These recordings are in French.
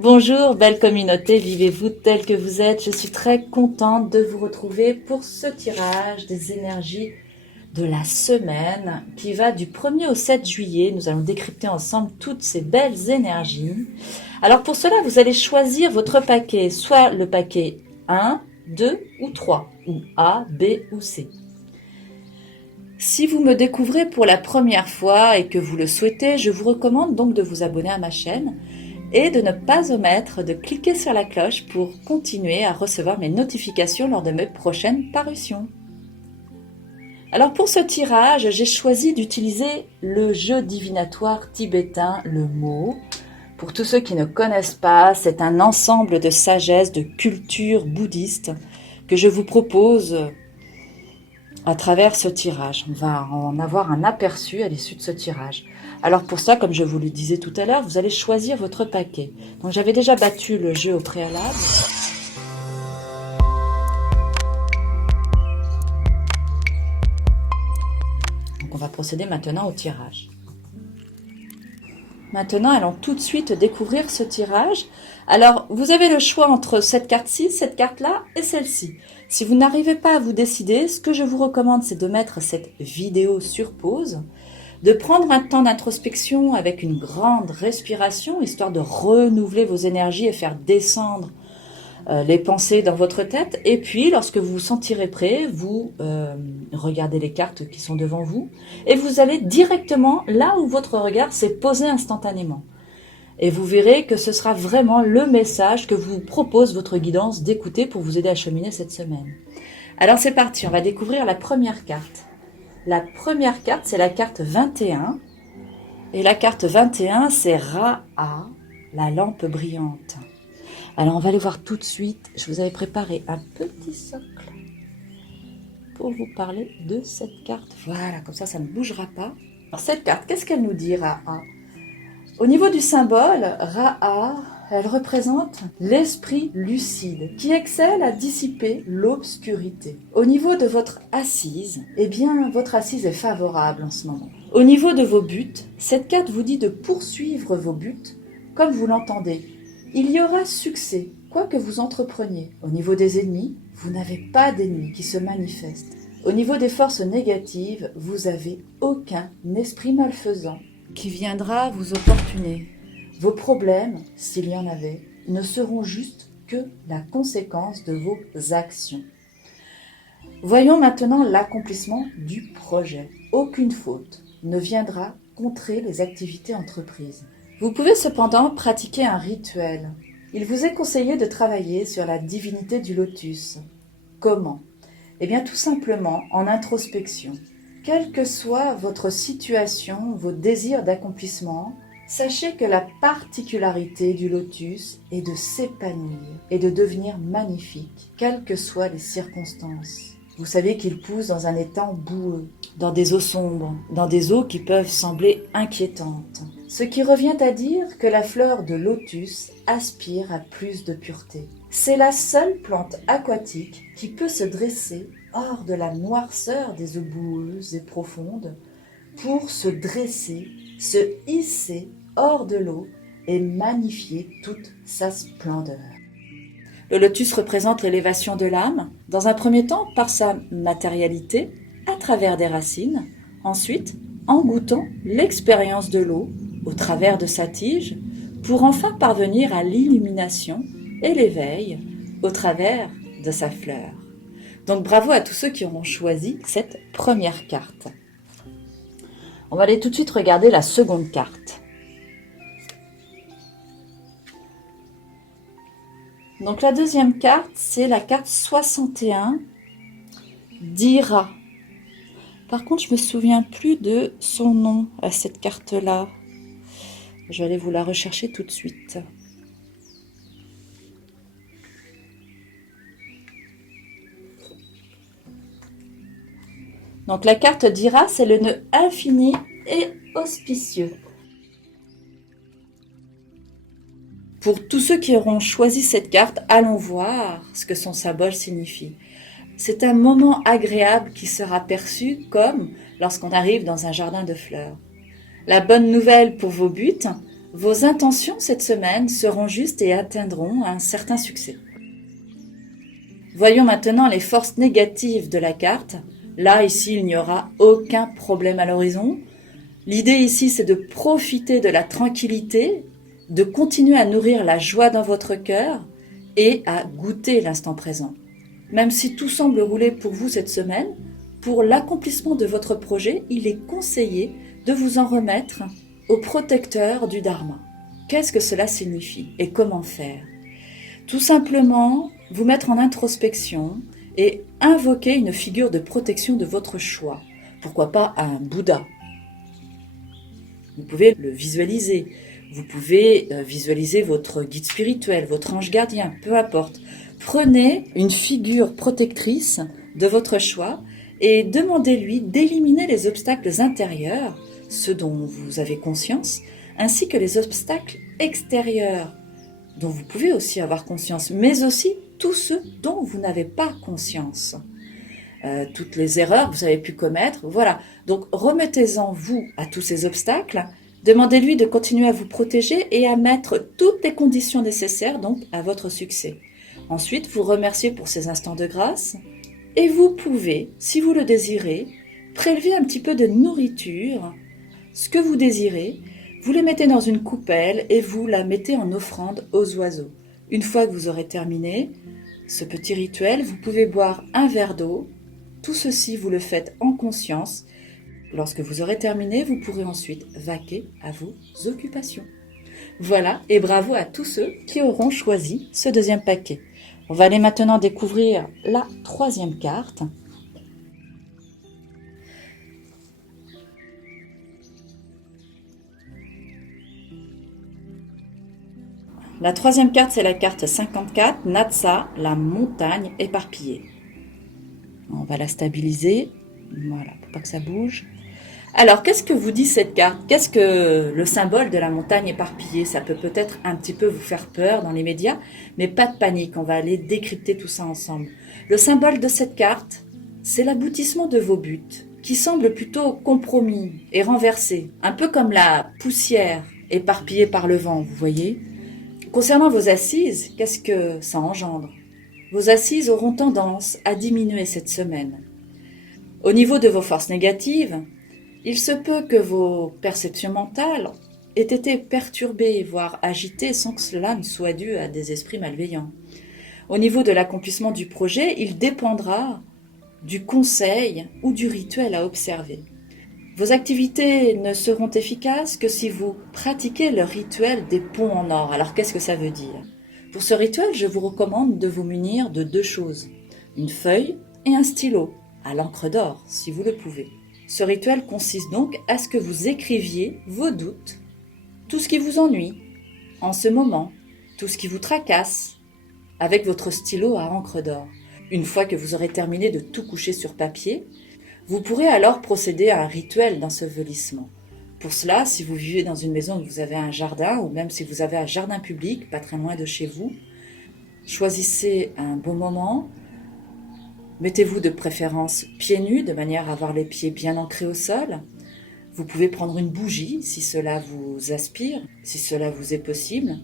Bonjour, belle communauté, vivez-vous tel que vous êtes. Je suis très contente de vous retrouver pour ce tirage des énergies de la semaine qui va du 1er au 7 juillet. Nous allons décrypter ensemble toutes ces belles énergies. Alors pour cela, vous allez choisir votre paquet, soit le paquet 1, 2 ou 3, ou A, B ou C. Si vous me découvrez pour la première fois et que vous le souhaitez, je vous recommande donc de vous abonner à ma chaîne et de ne pas omettre de cliquer sur la cloche pour continuer à recevoir mes notifications lors de mes prochaines parutions. Alors pour ce tirage, j'ai choisi d'utiliser le jeu divinatoire tibétain, le mot. Pour tous ceux qui ne connaissent pas, c'est un ensemble de sagesse, de culture bouddhiste que je vous propose à travers ce tirage. On va en avoir un aperçu à l'issue de ce tirage. Alors pour ça, comme je vous le disais tout à l'heure, vous allez choisir votre paquet. Donc j'avais déjà battu le jeu au préalable. Donc on va procéder maintenant au tirage. Maintenant, allons tout de suite découvrir ce tirage. Alors, vous avez le choix entre cette carte-ci, cette carte-là et celle-ci. Si vous n'arrivez pas à vous décider, ce que je vous recommande, c'est de mettre cette vidéo sur pause, de prendre un temps d'introspection avec une grande respiration, histoire de renouveler vos énergies et faire descendre les pensées dans votre tête. Et puis, lorsque vous vous sentirez prêt, vous regardez les cartes qui sont devant vous et vous allez directement là où votre regard s'est posé instantanément. Et vous verrez que ce sera vraiment le message que vous propose votre guidance d'écouter pour vous aider à cheminer cette semaine. Alors c'est parti, on va découvrir la première carte. La première carte, c'est la carte 21. Et la carte 21, c'est Ra-A, la lampe brillante. Alors on va aller voir tout de suite. Je vous avais préparé un petit socle pour vous parler de cette carte. Voilà, comme ça ne bougera pas. Alors cette carte, qu'est-ce qu'elle nous dit, Ra-A? Au niveau du symbole, Ra-A, elle représente l'esprit lucide qui excelle à dissiper l'obscurité. Au niveau de votre assise, eh bien, votre assise est favorable en ce moment. Au niveau de vos buts, cette carte vous dit de poursuivre vos buts comme vous l'entendez. Il y aura succès, quoi que vous entrepreniez. Au niveau des ennemis, vous n'avez pas d'ennemis qui se manifestent. Au niveau des forces négatives, vous n'avez aucun esprit malfaisant qui viendra vous opportuner. Vos problèmes, s'il y en avait, ne seront juste que la conséquence de vos actions. Voyons maintenant l'accomplissement du projet. Aucune faute ne viendra contrer les activités entreprises. Vous pouvez cependant pratiquer un rituel. Il vous est conseillé de travailler sur la divinité du lotus. Comment? Eh bien tout simplement en introspection. Quelle que soit votre situation, vos désirs d'accomplissement, sachez que la particularité du lotus est de s'épanouir et de devenir magnifique, quelles que soient les circonstances. Vous savez qu'il pousse dans un étang boueux, dans des eaux sombres, dans des eaux qui peuvent sembler inquiétantes. Ce qui revient à dire que la fleur de lotus aspire à plus de pureté. C'est la seule plante aquatique qui peut se dresser hors de la noirceur des eaux boueuses et profondes pour se dresser, se hisser hors de l'eau et magnifier toute sa splendeur. Le lotus représente l'élévation de l'âme, dans un premier temps par sa matérialité, à travers des racines, ensuite en goûtant l'expérience de l'eau au travers de sa tige, pour enfin parvenir à l'illumination et l'éveil au travers de sa fleur. Donc bravo à tous ceux qui auront choisi cette première carte. On va aller tout de suite regarder la seconde carte. Donc la deuxième carte, c'est la carte 61 d'Ira. Par contre, je ne me souviens plus de son nom à cette carte-là. Je vais aller vous la rechercher tout de suite. Donc la carte d'Ira, c'est le nœud infini et auspicieux. Pour tous ceux qui auront choisi cette carte, allons voir ce que son symbole signifie. C'est un moment agréable qui sera perçu comme lorsqu'on arrive dans un jardin de fleurs. La bonne nouvelle pour vos buts, Vos intentions cette semaine seront justes et atteindront un certain succès. Voyons maintenant les forces négatives de la carte. Là, ici, il n'y aura aucun problème à l'horizon. L'idée ici, c'est de profiter de la tranquillité, de continuer à nourrir la joie dans votre cœur et à goûter l'instant présent. Même si tout semble rouler pour vous cette semaine, pour l'accomplissement de votre projet, il est conseillé de vous en remettre au protecteur du Dharma. Qu'est-ce que cela signifie et comment faire? Tout simplement, vous mettre en introspection et invoquer une figure de protection de votre choix. Pourquoi pas un Bouddha? Vous pouvez le visualiser. Vous pouvez visualiser votre guide spirituel, votre ange gardien, peu importe. Prenez une figure protectrice de votre choix et demandez-lui d'éliminer les obstacles intérieurs, ceux dont vous avez conscience, ainsi que les obstacles extérieurs, dont vous pouvez aussi avoir conscience, mais aussi tous ceux dont vous n'avez pas conscience. Toutes les erreurs que vous avez pu commettre, voilà. Donc remettez-en vous à tous ces obstacles, demandez-lui de continuer à vous protéger et à mettre toutes les conditions nécessaires donc à votre succès. Ensuite, vous remerciez pour ces instants de grâce et vous pouvez, si vous le désirez, prélever un petit peu de nourriture, ce que vous désirez, vous le mettez dans une coupelle et vous la mettez en offrande aux oiseaux. Une fois que vous aurez terminé ce petit rituel, vous pouvez boire un verre d'eau. Tout ceci, vous le faites en conscience. Lorsque vous aurez terminé, vous pourrez ensuite vaquer à vos occupations. Voilà, et bravo à tous ceux qui auront choisi ce deuxième paquet. On va aller maintenant découvrir la troisième carte. La troisième carte, c'est la carte 54, Natsa, la montagne éparpillée. On va la stabiliser, voilà, pour pas que ça bouge. Alors, qu'est-ce que vous dit cette carte? Qu'est-ce que le symbole de la montagne éparpillée? Ça peut peut-être un petit peu vous faire peur dans les médias, mais pas de panique, on va aller décrypter tout ça ensemble. Le symbole de cette carte, c'est l'aboutissement de vos buts, qui semblent plutôt compromis et renversés, un peu comme la poussière éparpillée par le vent, vous voyez? Concernant vos assises, qu'est-ce que ça engendre? Vos assises auront tendance à diminuer cette semaine. Au niveau de vos forces négatives, il se peut que vos perceptions mentales aient été perturbées, voire agitées, sans que cela ne soit dû à des esprits malveillants. Au niveau de l'accomplissement du projet, il dépendra du conseil ou du rituel à observer. Vos activités ne seront efficaces que si vous pratiquez le rituel des ponts en or. Alors qu'est-ce que ça veut dire? Pour ce rituel, je vous recommande de vous munir de deux choses, une feuille et un stylo, à l'encre d'or, si vous le pouvez. Ce rituel consiste donc à ce que vous écriviez vos doutes, tout ce qui vous ennuie en ce moment, tout ce qui vous tracasse, avec votre stylo à encre d'or. Une fois que vous aurez terminé de tout coucher sur papier, vous pourrez alors procéder à un rituel d'ensevelissement. Pour cela, si vous vivez dans une maison où vous avez un jardin, ou même si vous avez un jardin public, pas très loin de chez vous, choisissez un bon moment, mettez-vous de préférence pieds nus, de manière à avoir les pieds bien ancrés au sol. Vous pouvez prendre une bougie, si cela vous aspire, si cela vous est possible.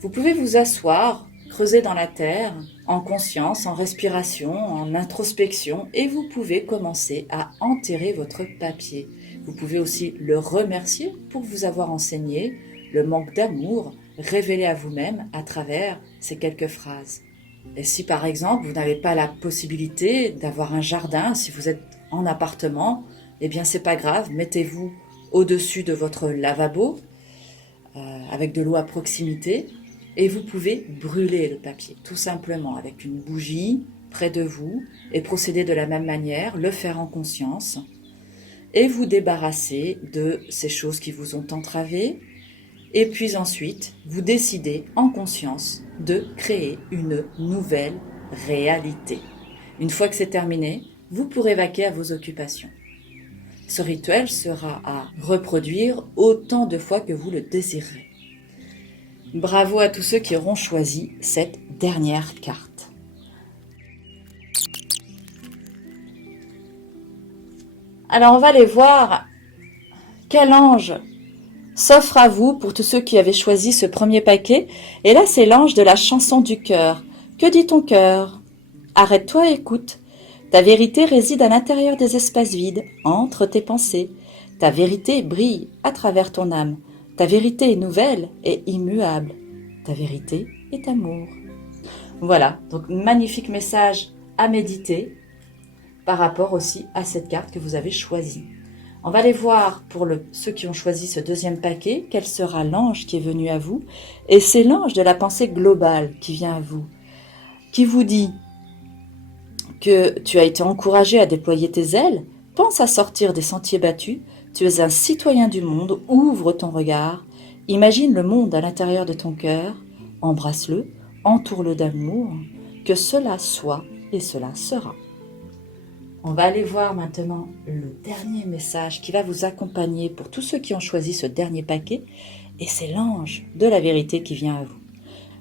Vous pouvez vous asseoir, creuser dans la terre, en conscience, en respiration, en introspection, et vous pouvez commencer à enterrer votre papier. Vous pouvez aussi le remercier pour vous avoir enseigné le manque d'amour révélé à vous-même à travers ces quelques phrases. Et si par exemple vous n'avez pas la possibilité d'avoir un jardin, si vous êtes en appartement, eh bien c'est pas grave, mettez-vous au-dessus de votre lavabo avec de l'eau à proximité et vous pouvez brûler le papier, tout simplement avec une bougie près de vous et procéder de la même manière, le faire en conscience et vous débarrasser de ces choses qui vous ont entravé. Et puis ensuite, vous décidez en conscience de créer une nouvelle réalité. Une fois que c'est terminé, vous pourrez vaquer à vos occupations. Ce rituel sera à reproduire autant de fois que vous le désirerez. Bravo à tous ceux qui auront choisi cette dernière carte. Alors on va aller voir quel ange s'offre à vous pour tous ceux qui avaient choisi ce premier paquet. Et là, c'est l'ange de la chanson du cœur. Que dit ton cœur? Arrête-toi et écoute. Ta vérité réside à l'intérieur des espaces vides, entre tes pensées. Ta vérité brille à travers ton âme. Ta vérité est nouvelle et immuable. Ta vérité est amour. Voilà, donc magnifique message à méditer par rapport aussi à cette carte que vous avez choisie. On va aller voir pour ceux qui ont choisi ce deuxième paquet, quel sera l'ange qui est venu à vous. Et c'est l'ange de la pensée globale qui vient à vous, qui vous dit que tu as été encouragé à déployer tes ailes, pense à sortir des sentiers battus, tu es un citoyen du monde, ouvre ton regard, imagine le monde à l'intérieur de ton cœur, embrasse-le, entoure-le d'amour, que cela soit et cela sera. On va aller voir maintenant le dernier message qui va vous accompagner pour tous ceux qui ont choisi ce dernier paquet, et c'est l'ange de la vérité qui vient à vous.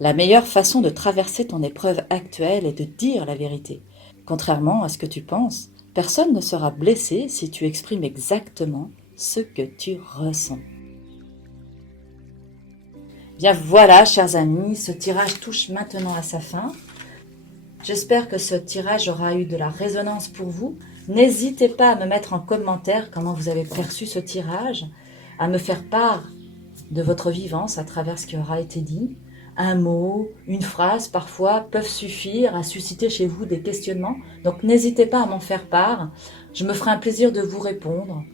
La meilleure façon de traverser ton épreuve actuelle est de dire la vérité. Contrairement à ce que tu penses, personne ne sera blessé si tu exprimes exactement ce que tu ressens. Bien voilà, chers amis, ce tirage touche maintenant à sa fin. J'espère que ce tirage aura eu de la résonance pour vous. N'hésitez pas à me mettre en commentaire comment vous avez perçu ce tirage, à me faire part de votre vivance à travers ce qui aura été dit. Un mot, une phrase parfois peuvent suffire à susciter chez vous des questionnements. Donc n'hésitez pas à m'en faire part. Je me ferai un plaisir de vous répondre,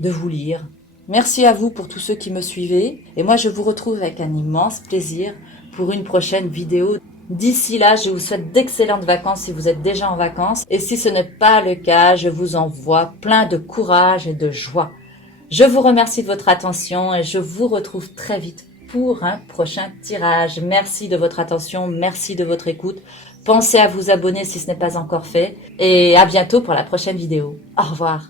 de vous lire. Merci à vous pour tous ceux qui me suivez. Et moi je vous retrouve avec un immense plaisir pour une prochaine vidéo. D'ici là, je vous souhaite d'excellentes vacances si vous êtes déjà en vacances. Et si ce n'est pas le cas, je vous envoie plein de courage et de joie. Je vous remercie de votre attention et je vous retrouve très vite pour un prochain tirage. Merci de votre attention, merci de votre écoute. Pensez à vous abonner si ce n'est pas encore fait. Et à bientôt pour la prochaine vidéo. Au revoir.